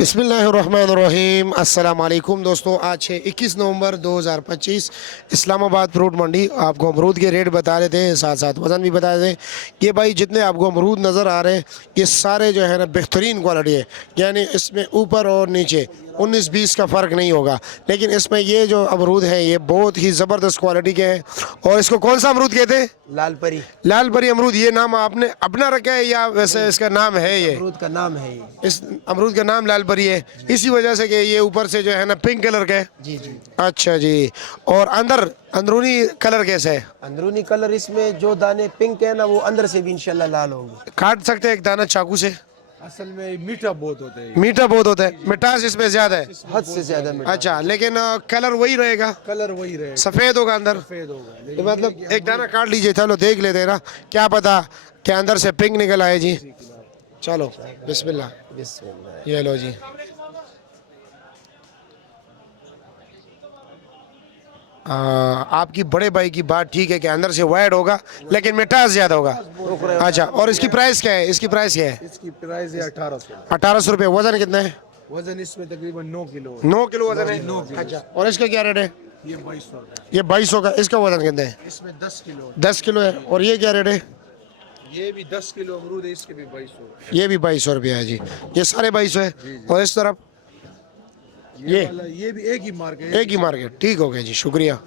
बिस्मिल्लाहिर्रहमानिर्रहीम अस्सलाम वालेकुम दोस्तों, आज है 21 नवंबर 2025। इस्लामाबाद फ्रूट मंडी आपको अमरूद के रेट बता रहे थे, साथ साथ वज़न भी बता रहे थे। ये भाई जितने आपको अमरूद नज़र आ रहे हैं ये सारे जो है ना बेहतरीन क्वालिटी है, यानी इसमें ऊपर और नीचे 19-20 का फ़र्क नहीं होगा। लेकिन इसमें ये जो अमरूद है ये बहुत ही ज़बरदस्त क्वालिटी के हैं। और इसको कौन सा अमरूद कहते हैं? लाल परी। लाल परी अमरूद। ये नाम आपने अपना रखा है या वैसे इसका नाम है? ये अमरूद का नाम है ये। इस अमरूद का नाम लाल परी है इसी वजह से कि ये ऊपर से जो है ना पिंक कलर का है। जी जी। अच्छा जी। और अंदरूनी कलर कैसा है? अंदरूनी कलर इसमें जो दाने पिंक है ना वो अंदर से भी इंशाल्लाह लाल होंगे। काट सकते हैं एक दाना चाकू से? असल में मीठा बहुत होता है, मीठा बहुत होता है, मिठास इसमें ज्यादा है। हद से ज्यादा मीठा। अच्छा, लेकिन कलर वही रहेगा, कलर वही रहेगा, सफेद होगा अंदर। सफेद होगा। तो मतलब एक दाना काट लीजिए, चलो देख लेते हैं ना, क्या पता क्या अंदर से पिंक निकल आए जी। चलो बिस्मिल्लाह। बिस्मिल्लाह। ये लो जी। आपकी बड़े भाई की बात ठीक है कि अंदर से वाइट होगा लेकिन मिठास ज्यादा होगा। अच्छा, और इसकी प्राइस क्या है? इसकी प्राइस क्या है? इसकी प्राइस है 1800। 1800 रुपये। वजन कितना है? वजन इसमें तकरीबन 9 किलो है। 9 किलो वजन है। 9 किलो। अच्छा, और इसका क्या रेट है? ये 2200 का। ये 2200 का। इसका वजन कितना है? इसमें 10 किलो है। 10 किलो है। और ये क्या रेट है? ये भी 10 किलो अमरूद है, इसके भी 2200। ये भी 2200 रुपया है जी। ये सारे 2200 है। और इस तरफ ये वाला ये भी एक ही मार्केट है। एक ही मार्केट। ठीक हो गया जी, शुक्रिया।